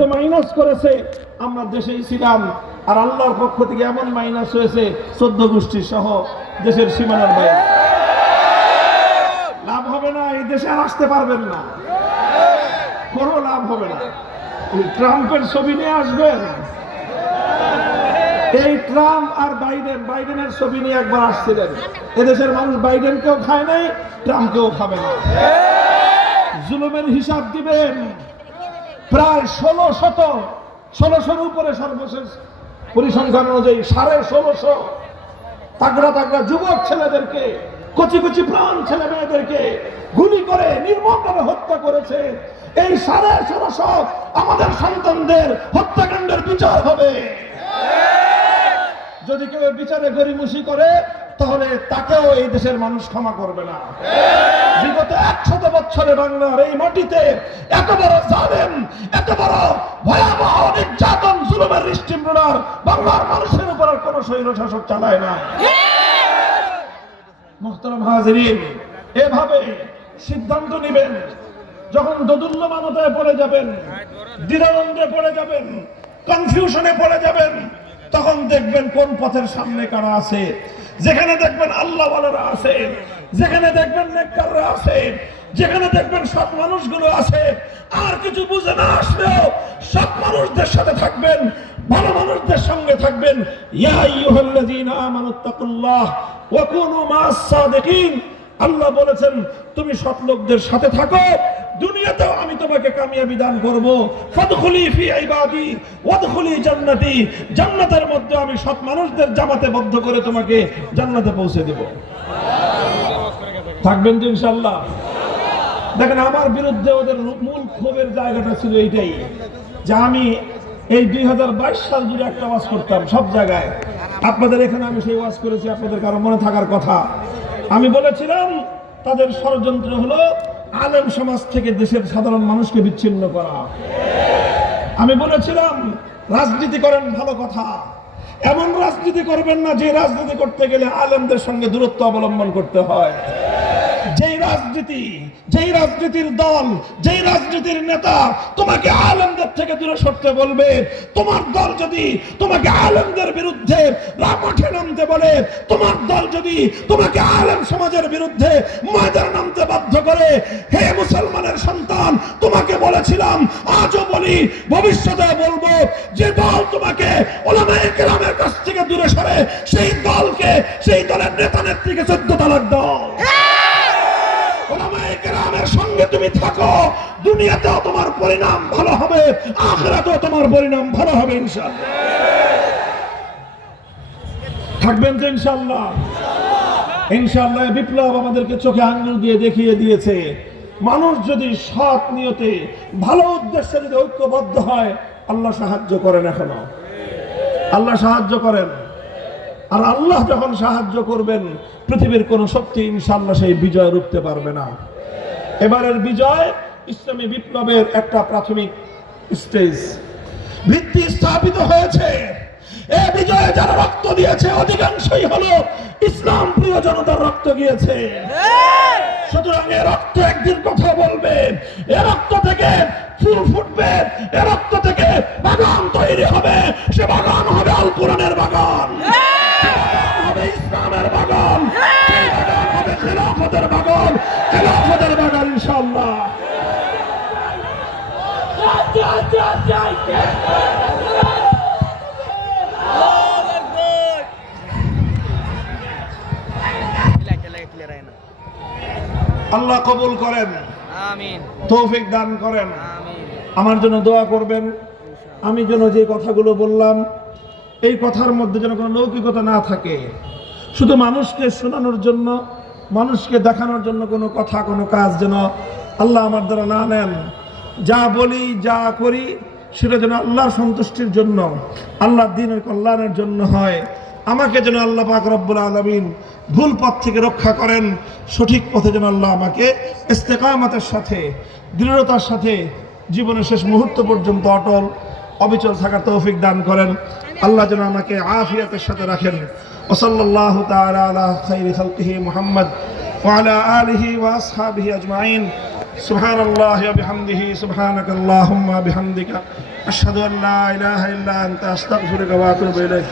তো মাইনাস করেছে, আমরা দেশেই ছিলাম, আর আল্লাহর পক্ষ থেকে এমন মাইনাস হয়েছে 14 গোষ্ঠী সহ দেশের সীমানার বাইরে। লাভ হবে না, এই দেশে আর আসতে পারবেন না, কোনো লাভ হবে না। ট্রাম্পের ছবি নিয়ে আসবেন, এই ট্রাম্প আর বাইডেনের ছবি নিয়ে একবার আসছিলেন। এদেশের মানুষ বাইডেনকেও খায় নাই, ট্রাম্পকেও খাবে না। জুলুমের হিসাব দিবেন। প্রায় 1600 উপরে সর্বশেষ পরিসংখ্যান অনুযায়ী 1650 তাগড়া তাগড়া যুবক ছেলেদেরকে, কচি কচি প্রাণ ছেলে মেয়েদেরকে গুলি করে নির্মমভাবে হত্যা করেছে। এই 1650 আমাদের সন্তানদের হত্যাকাণ্ডের বিচার হবে। যদি কেউ বিচারে গরিমসি করে, তাহলে তাকেও এই দেশের মানুষ ক্ষমা করবে না। বিগত 100 বছরে বাংলার এই মাটিতে এত বড় জালেম, এত বড় ভয়াবহ নির্যাতন, জুলুমের স্টিমরোলার বাংলার মানুষের উপর কোন স্বৈরশাসক চালায় না। মুহতারাম হাজিরিন, এভাবে সিদ্ধান্ত নেবেন। যখন দোদুল্যমানতায় পড়ে যাবেন, দ্বিধাদ্বন্দ্বে পড়ে যাবেন, কনফিউশনে পড়ে যাবেন, তখন দেখবেন কোন পথের সামনে কারা আছে। যেখানে দেখবেন আল্লাহওয়ালারা আছে, যেখানে দেখবেন নেককাররা আছে, যেখানে দেখবেন সৎ মানুষগুলো আছে, আর কিছু বুঝে না আসলেও সৎ মানুষদের সাথে থাকবেন, ভালো মানুষদের সঙ্গে থাকবেন। ইয়া আইয়ুহাল্লাযীনা আমানুত্তাকুল্লাহ ওয়া কুনু মা'আস সাদিকিন। আল্লাহ বলেছেন, তুমি সৎ লোকদের সাথে থাকো, দুনিয়াতেও আমি তোমাকে কামিয়াবি দান করব। ফাদখুলি ফি ইবাদি ওয়াদখুলি জান্নাতি। জান্নাতের মধ্যে আমি সৎ মানুষদের জামাতে বদ্ধ করে তোমাকে জান্নাতে পৌঁছে দেব। থাকবেন তো ইনশাআল্লাহ? দেখেন, আমার বিরুদ্ধে ওদের মূল ক্ষোভের জায়গাটা ছিল এইটাই, যে আমি এই 2022 সাল জুড়ে একটা ওয়াজ করতাম সব জায়গায়। আপনাদের এখানে আমি সেই ওয়াজ করেছি, আপনাদের কারো মনে থাকার কথা। আমি বলেছিলাম তাদের ষড়যন্ত্র হলো আলেম সমাজ থেকে দেশের সাধারণ মানুষকে বিচ্ছিন্ন করা। আমি বলেছিলাম রাজনীতি করেন, ভালো কথা, এমন রাজনীতি করবেন না যে রাজনীতি করতে গেলে আলেমদের সঙ্গে দূরত্ব অবলম্বন করতে হয়। যেই রাজনীতির দল, যেই রাজনীতির নেতা তোমাকে আলেমদের থেকে দূরে সরতে বলবে, তোমার দল যদি তোমাকে আলেমদের বিরুদ্ধে মাঠে নামতে বলে, তোমার দল যদি তোমাকে আলেম সমাজের বিরুদ্ধে ময়দানে নামতে বাধ্য করে, হে মুসলমানের সন্তান, তোমাকে বলেছিলাম, আজও বলি, ভবিষ্যতে বলবো, যে দল তোমাকে উলামায়ে কেরামের কাছ থেকে দূরে সরে, সেই দলকে, সেই দলের নেতা নেত্রীকে 14 তালাক দাও। উলামায়ে কেরামের সঙ্গে তুমি থাকো, দুনিয়াতেও তোমার পরিণাম ভালো হবে, আখিরাতেও তোমার পরিণাম ভালো হবে ইনশাআল্লাহ। থাকবেন তো ইনশাআল্লাহ? ইনশাআল্লাহ। বিপ্লব আমাদেরকে চোখে আঙ্গুল দিয়ে দেখিয়ে দিয়েছে, মানুষ যদি সৎ নিয়তে, ভালো উদ্দেশ্যে যদি ঐক্যবদ্ধ হয়, আল্লাহ সাহায্য করেন। এখনো আল্লাহ সাহায্য করেন। আর আল্লাহ যখন সাহায্য করবেন, পৃথিবীর কোন শক্তি ইনশাআল্লাহ সেই বিজয় রুখতে পারবে না। এবারের বিজয় ইসলামী বিপ্লবের একটা প্রাথমিক স্টেজ, ভিত্তি স্থাপিত হয়েছে। এই বিজয়ে যারা রক্ত দিয়েছে, অধিকাংশই হলো ইসলাম প্রিয় জনতার রক্ত গিয়েছে। সুতরাং এ রক্ত একদিন কথা বলবে, এ রক্ত থেকে ফুল ফুটবে, এ রক্ত থেকে বাগান তৈরি হবে। সে বাগান হবে আল কোরআনের বাগান, হবে ইসলামের বাগান, বাগান হবে খেলাফতের বাগান, খেলাফতের বাগান ইনশাআল্লাহ। আল্লাহ কবুল করেন, আমিন, তৌফিক দান করেন। আমার জন্য দোয়া করবেন, আমি যেন যে কথাগুলো বললাম, এই কথার মধ্যে যেন কোনো লৌকিকতা না থাকে। শুধু মানুষকে শোনানোর জন্য, মানুষকে দেখানোর জন্য কোনো কথা, কোনো কাজ যেন আল্লাহ আমার দ্বারা না নেন। যা বলি, যা করি, সেটা যেন আল্লাহর সন্তুষ্টির জন্য, আল্লাহর দ্বীনের কল্যাণের জন্য হয়। আমাকে যেন আল্লাহ পাক রব্বুল আলামিন ভুল পথ থেকে রক্ষা করেন, সঠিক পথে যেন আল্লাহ আমাকে ইস্তেকামতের সাথে, দৃঢ়তার সাথে জীবনের শেষ মুহূর্ত পর্যন্ত অটল অবিচল থাকার তৌফিক দান করেন। আল্লাহ যেন আমাকে আফিয়াতের সাথে রাখেন। ওয়াসাল্লাল্লাহু তাআলা আলা খায়রি খালকিহি মুহাম্মদ ওয়া আলা আলিহি ওয়া আসহাবিহি আজমাইন। সুবহানাল্লাহি ওয়া বিহামদিহি সুবহানাকাল্লাহুম্মা বিহামদিকা আশহাদু আল্লা ইলাহা ইল্লা আনতা আস্তাগফিরুকা ওয়া আতুবু ইলাইক।